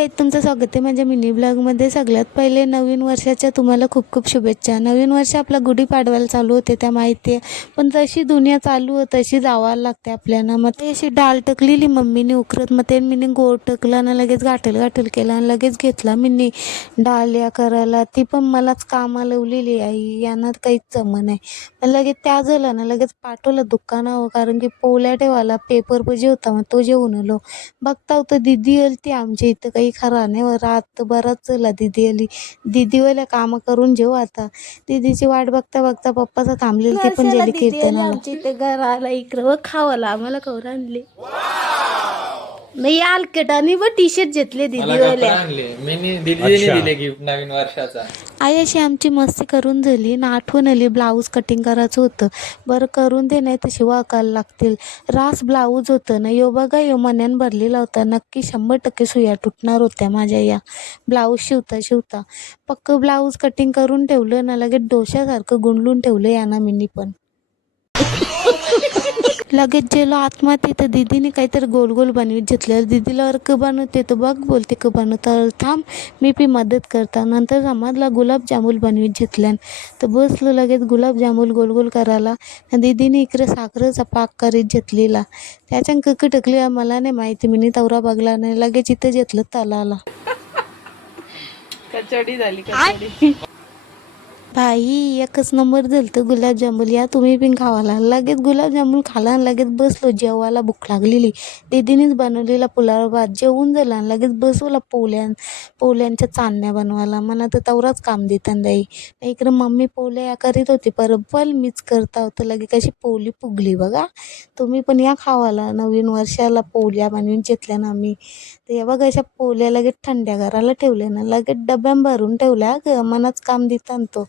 Guys, तुमचं स्वागत आहे माझ्या मिनी ब्लॉगमध्ये. सगळ्यात पहिले नवीन वर्षाच्या तुम्हाला खूप खूप शुभेच्छा. नवीन वर्ष आपला गुढीपाडव्याला चालू होते त्या माहिती आहे, पण जशी दुनिया चालू होत तशी जावायला लागते आपल्याला. मग ते अशी डाळ टकलेली मम्मीने उकरत, मग ते मीने गोड टकला ना लगेच गाठल केला आणि लगेच घेतला मीने डाळ्या करायला. ती पण मलाच कामा लावलेली आई, यांना काहीच जमं नाही. पण लगेच त्या झालं ना लगेच पाठवलं दुकानावर, कारण की पोळ्या ठेवायला पेपर पाहिजे होता. मग तो जेवून आलो. बघता होतं दीदी आली ती आमच्या इथं, काही खरा नाही व रात बराच झाला दीदी आली. दीदीवाल्या कामं करून जेव आता. दीदीची वाट बघता बघता पप्पाचा थांबलेली, ती पण गेली कीर्तनाला. आमच्या इथे घराला इकडं व खावाला आम्हाला कवर आणले नाही आलकेटानी व टी शर्ट घेतले दीदीवाल्या. दिले गिफ्ट नवीन वर्षाचा. आई अशी आमची मस्ती करून झाली ना, आठवण आली ब्लाऊज कटिंग करायचं होतं. बरं करून दे, नाही तशी वाकायला लागतील. रास ब्लाऊज होतं ना, यो बघा यो मन्यान भरलेला होता. नक्की 100% सुया तुटणार होत्या माझ्या या ब्लाऊज शिवता पक्क ब्लाऊज कटिंग करून ठेवलं ना, लगेच डोश्यासारखं गुंडलून ठेवलं याना मीनी पण. लगेच गेलो आतमध्ये, तर दीदीने काहीतरी गोल गोल बनवीत घेतलं. दीदीला अर्क बनवते तर बघ बोलते का बनवता, थांब मी बी मदत करता. नंतर समाजला गुलाबजामुन बनवीत घेतल्यान, तर बसलो लगेच गुलाबजामुन गोल गोल करायला. दीदीने इकडे साखरेचा पाक करीत घेतलेला, त्याच्यान कक टकली मला नाही माहिती, मी तवरा बघला नाही. लगेच इथं घेतलं तलाला. कचोडी झाली कचोडी. बाई एकच नंबर झालं तर गुलाबजामुन, या तुम्ही पण खावाला. लगेच गुलाबजामुन खाला आणि लगेच बसलो जेवायला. भूक लागलेली, दीदीनेच बनवलेला पुलाव भात जेवून झाला आणि लगेच बसवला पोल्यांच्या चांदण्या बनवायला. मला तर तवराच काम देताना दाई. इकडं मम्मी पोल्या करीत होती, परबल मीच करता होतं. लगे कशी पोली फुगली बघा. तुम्ही पण या खावाला. नवीन वर्षाला पोल्या बनवून घेतल्या ना आम्ही. तर या बघा अशा पोल्या लगेच थंड्या करायला ठेवल्या ना, लगेच डब्यान भरून ठेवल्या. मनाच काम देता तो.